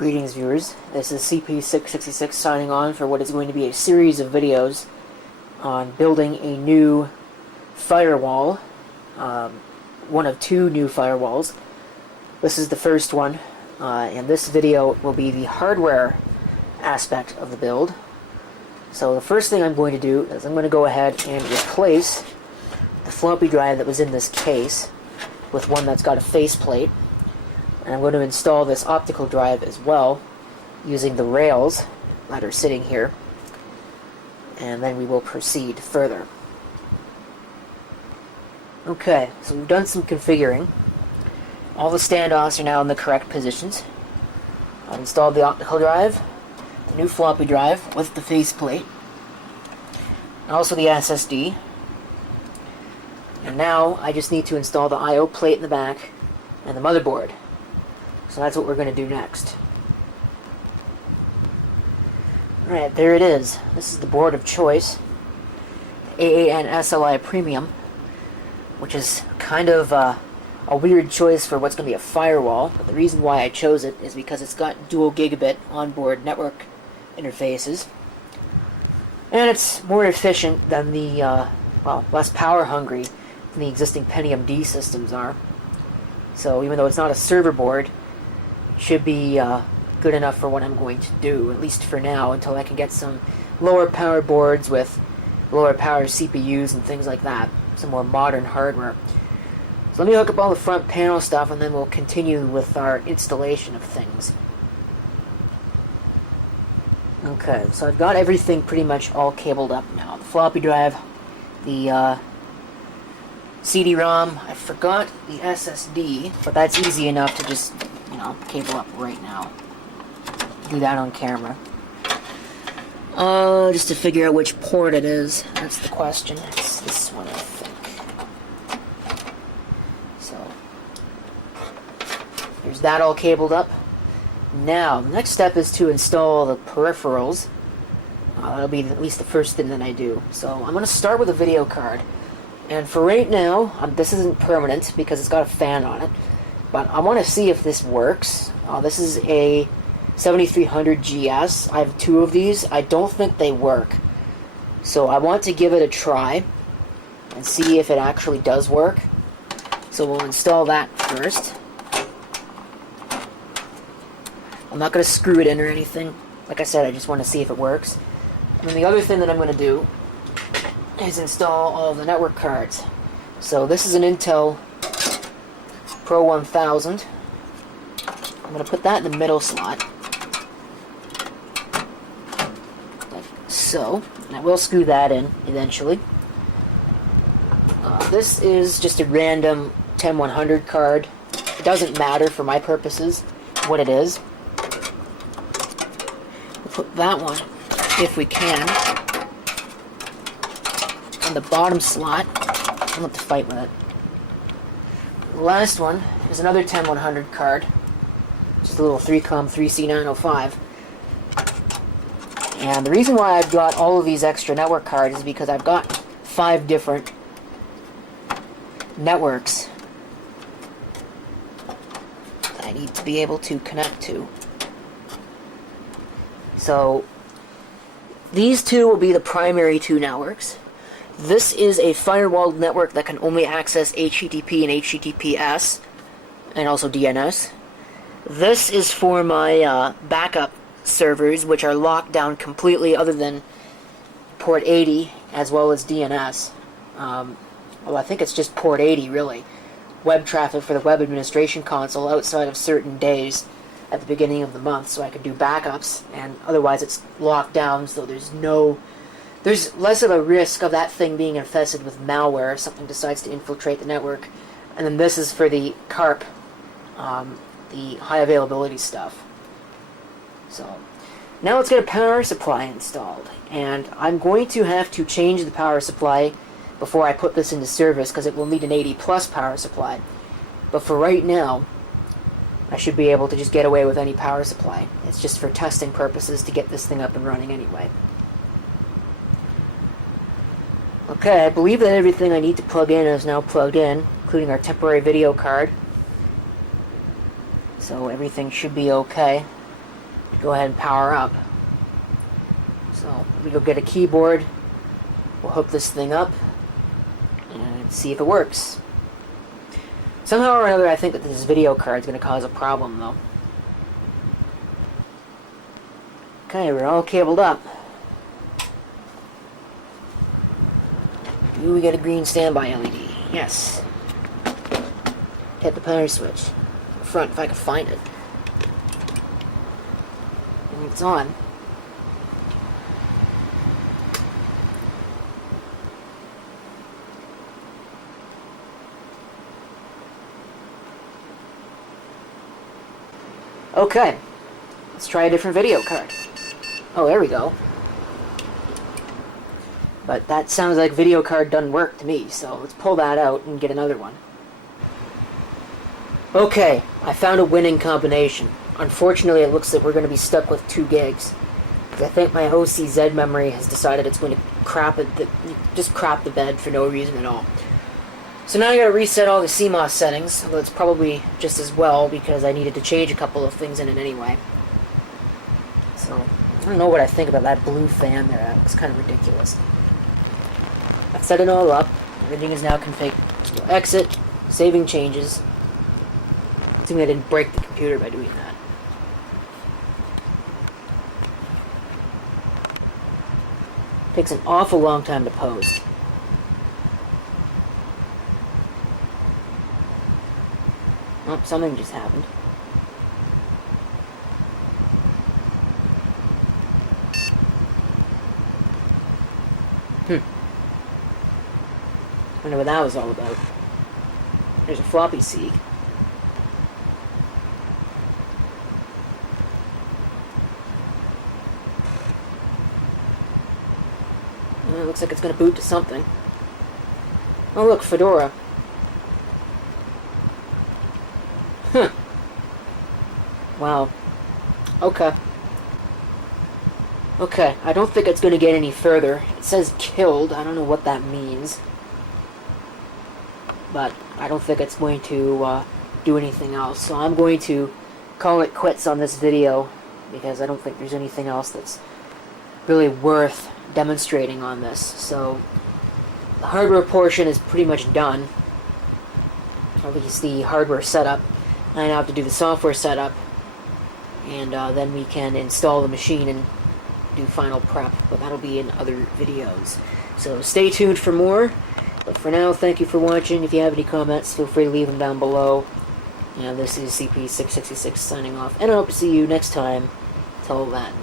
Greetings, viewers. This is CP666 signing on for what is going to be a series of videos on building a new firewall, one of two new firewalls. This is the first one, and this video will be the hardware aspect of the build. So the first thing I'm going to do is I'm going to go ahead and replace the floppy drive that was in this case with one that's got a faceplate. And I'm going to install this optical drive as well using the rails that are sitting here, and then we will proceed further. Okay, so we've done some configuring. All the standoffs are now in the correct positions. I've installed the optical drive, the new floppy drive with the faceplate, and also the SSD. And now I just need to install the I/O plate in the back and the motherboard. So that's what we're going to do next. Alright, there it is. This is the board of choice. AAN SLI Premium, which is kind of a weird choice for what's going to be a firewall. But the reason why I chose it is because it's got dual gigabit onboard network interfaces. And it's more efficient than the, less power hungry than the existing Pentium D systems are. So even though it's not a server board, should be good enough for what I'm going to do, at least for now, until I can get some lower power boards with lower power CPUs and things like that, some more modern hardware. So let me hook up all the front panel stuff and then we'll continue with our installation of things. Okay, so I've got everything pretty much all cabled up now. The floppy drive, the CD-ROM, I forgot the SSD, but that's easy enough to just cable up right now. Do that on camera. Just to figure out which port it is. That's the question. It's this one, I think. So, there's that all cabled up. Now, the next step is to install the peripherals. That'll be at least the first thing that I do. So, I'm going to start with a video card. And for right now, this isn't permanent because it's got a fan on it. But I want to see if this works. This is a 7300 GS. I have two of these. I don't think they work. So I want to give it a try and see if it actually does work. So we'll install that first. I'm not going to screw it in or anything. Like I said, I just want to see if it works. And then the other thing that I'm going to do is install all of the network cards. So this is an Intel Pro 1000. I'm going to put that in the middle slot. Like so. And I will screw that in eventually. This is just a random 10100 card. It doesn't matter for my purposes what it is. We'll put that one, if we can, in the bottom slot. I don't have to fight with it. The last one is another 10100 card, just a little 3COM 3C905. And the reason why I've got all of these extra network cards is because I've got 5 different networks that I need to be able to connect to. So these two will be the primary 2 networks. This is a firewall network that can only access HTTP and HTTPS, and also DNS. This is for my backup servers, which are locked down completely other than port 80, as well as DNS. Well, I think it's just port 80, really. Web traffic for the web administration console outside of certain days at the beginning of the month, so I can do backups, and otherwise it's locked down, so there's less of a risk of that thing being infested with malware if something decides to infiltrate the network. And then this is for the CARP, the high availability stuff. So now let's get a power supply installed. And I'm going to have to change the power supply before I put this into service because it will need an 80 plus power supply. But for right now, I should be able to just get away with any power supply. It's just for testing purposes to get this thing up and running anyway. Okay, I believe that everything I need to plug in is now plugged in, including our temporary video card. So everything should be okay. go ahead and power up. So we go get a keyboard, we'll hook this thing up, and see if it works. Somehow or another, I think that this video card is going to cause a problem, though. Okay, we're all cabled up. Do we get a green standby LED? Yes. Hit the power switch. The front, if I can find it. And it's on. Okay. Let's try a different video card. Oh, there we go. But that sounds like video card doesn't work to me, so let's pull that out and get another one. Okay, I found a winning combination. Unfortunately, it looks like we're going to be stuck with 2 gigs. I think my OCZ memory has decided it's going to just crap the bed for no reason at all. So now I got to reset all the CMOS settings, although it's probably just as well because I needed to change a couple of things in it anyway. So I don't know what I think about that blue fan there. That looks kind of ridiculous. I've set it all up. Everything is now configured. So exit, saving changes. Assuming I didn't break the computer by doing that. Takes an awful long time to post. Oh, something just happened. Wonder what that was all about. There's a floppy seed. Well, it looks like it's going to boot to something. Oh look, Fedora. Huh. Wow. Okay. Okay, I don't think it's going to get any further. It says killed. I don't know what that means. But I don't think it's going to do anything else. So I'm going to call it quits on this video because I don't think there's anything else that's really worth demonstrating on this. So the hardware portion is pretty much done. At least the hardware setup. I now have to do the software setup, and then we can install the machine and do final prep, but that'll be in other videos. So stay tuned for more. But for now, thank you for watching. If you have any comments, feel free to leave them down below. And this is CP666 signing off, and I hope to see you next time. Till then.